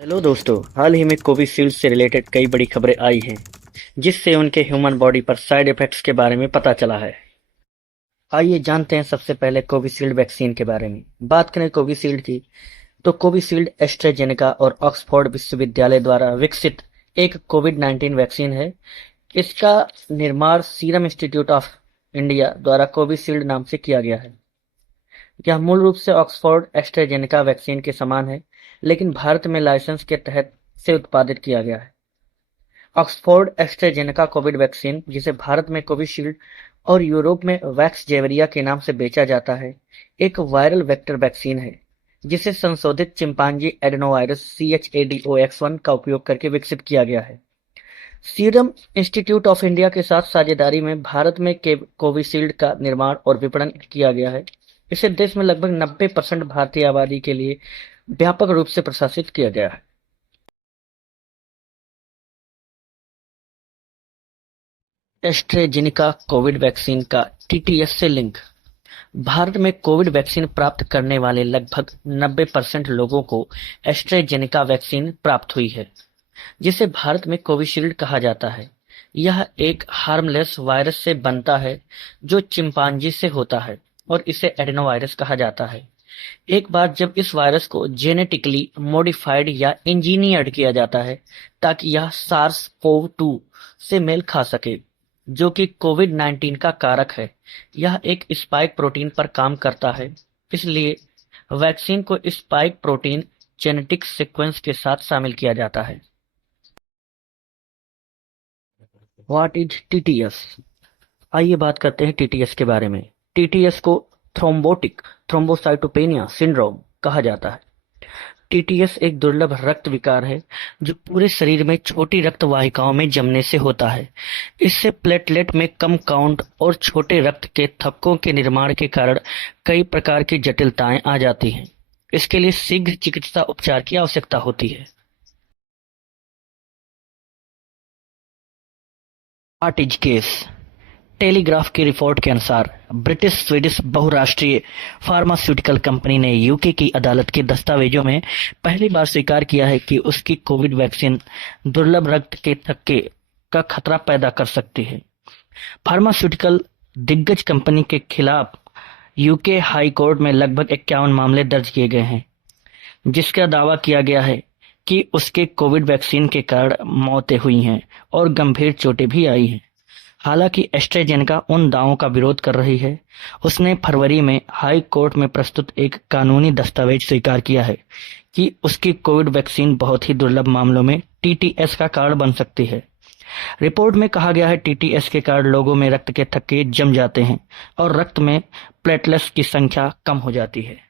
Hello दोस्तों, हाल ही में Covishield से रिलेटेड कई बड़ी खबरें आई हैं, जिससे उनके ह्यूमन बॉडी पर साइड इफेक्ट्स के बारे में पता चला है। आइए जानते हैं सबसे पहले कोविशील्ड वैक्सीन के बारे में। बात करें कोविशील्ड की, तो कोविशील्ड एस्ट्राजेनेका और ऑक्सफोर्ड विश्वविद्यालय द्वारा विकसित एक कोविड-19 वैक्सीन है। इसका निर्माण सीरम इंस्टीट्यूट ऑफ इंडिया द्वारा कोविशील्ड नाम से किया गया है। यह मूल रूप से ऑक्सफोर्ड एस्ट्राजेनेका वैक्सीन के समान है, लेकिन भारत में लाइसेंस के तहत से उत्पादित किया गया है। ऑक्सफोर्ड एस्ट्राजेनेका कोविड वैक्सीन, जिसे भारत में कोविशील्ड और यूरोप में वैक्सजेवरिया के नाम से बेचा जाता है, एक वायरल वेक्टर वैक्सीन है जिसे संशोधित चिंपांजी एडेनोवायरस CHAdOx1 का उपयोग करके विकसित किया गया है। सीरम इंस्टीट्यूट ऑफ इंडिया के साथ साझेदारी में भारत में कोविशील्ड का निर्माण और विपणन किया गया है। इसे देश में लगभग 90% भारतीय आबादी के लिए व्यापक रूप से प्रशासित किया गया है। एस्ट्रेजेनिका कोविड वैक्सीन का TTS से लिंक। भारत में कोविड वैक्सीन प्राप्त करने वाले लगभग 90% लोगों को एस्ट्रेजेनिका वैक्सीन प्राप्त हुई है, जिसे भारत में कोविशील्ड कहा जाता है। यह एक हार्मलेस वायरस से बनता है जो चिंपांजी से होता है और इसे एडेनोवायरस कहा जाता है। एक बार जब इस वायरस को जेनेटिकली मॉडिफाइड या इंजीनियर्ड किया जाता है ताकि यह SARS-CoV-2 से मेल खा सके, जो कि कोविड-19 का कारक है। यह एक स्पाइक प्रोटीन पर काम करता है, इसलिए वैक्सीन को स्पाइक प्रोटीन जेनेटिक सीक्वेंस के साथ शामिल किया जाता है। What is TTS? आइए बात करते हैं TTS के बारे में। TTS को थ्रोम्बोटिक थ्रोम्बोसाइटोपेनिया सिंड्रोम कहा जाता है। TTS एक दुर्लभ रक्त विकार है जो पूरे शरीर में छोटी रक्त वाहिकाओं में जमने से होता है। इससे प्लेटलेट में कम काउंट और छोटे रक्त के थक्कों के निर्माण के कारण कई प्रकार की जटिलताएं आ जाती हैं। इसके लिए शीघ्र चिकित्सा उपचार की आवश्यकता होती है। Arteries case. टेलीग्राफ की रिपोर्ट के अनुसार ब्रिटिश स्वीडिश बहुराष्ट्रीय फार्मास्यूटिकल कंपनी ने यूके की अदालत के दस्तावेजों में पहली बार स्वीकार किया है कि उसकी कोविड वैक्सीन दुर्लभ रक्त के थक्के का खतरा पैदा कर सकती है। फार्मास्यूटिकल दिग्गज कंपनी के खिलाफ यूके हाई कोर्ट में लगभग 51 मामले दर्ज किए गए हैं, जिसका दावा किया गया है कि उसके कोविड वैक्सीन के कारण मौतें हुई हैं और गंभीर चोटें भी आई हैं। हालांकि एस्ट्राजेनेका उन दावों का विरोध कर रही है। उसने फरवरी में हाई कोर्ट में प्रस्तुत एक कानूनी दस्तावेज स्वीकार किया है कि उसकी कोविड वैक्सीन बहुत ही दुर्लभ मामलों में TTS का कारण बन सकती है। रिपोर्ट में कहा गया है TTS के कारण लोगों में रक्त के थक्के जम जाते हैं और रक्त में प्लेटलेट्स की संख्या कम हो जाती है।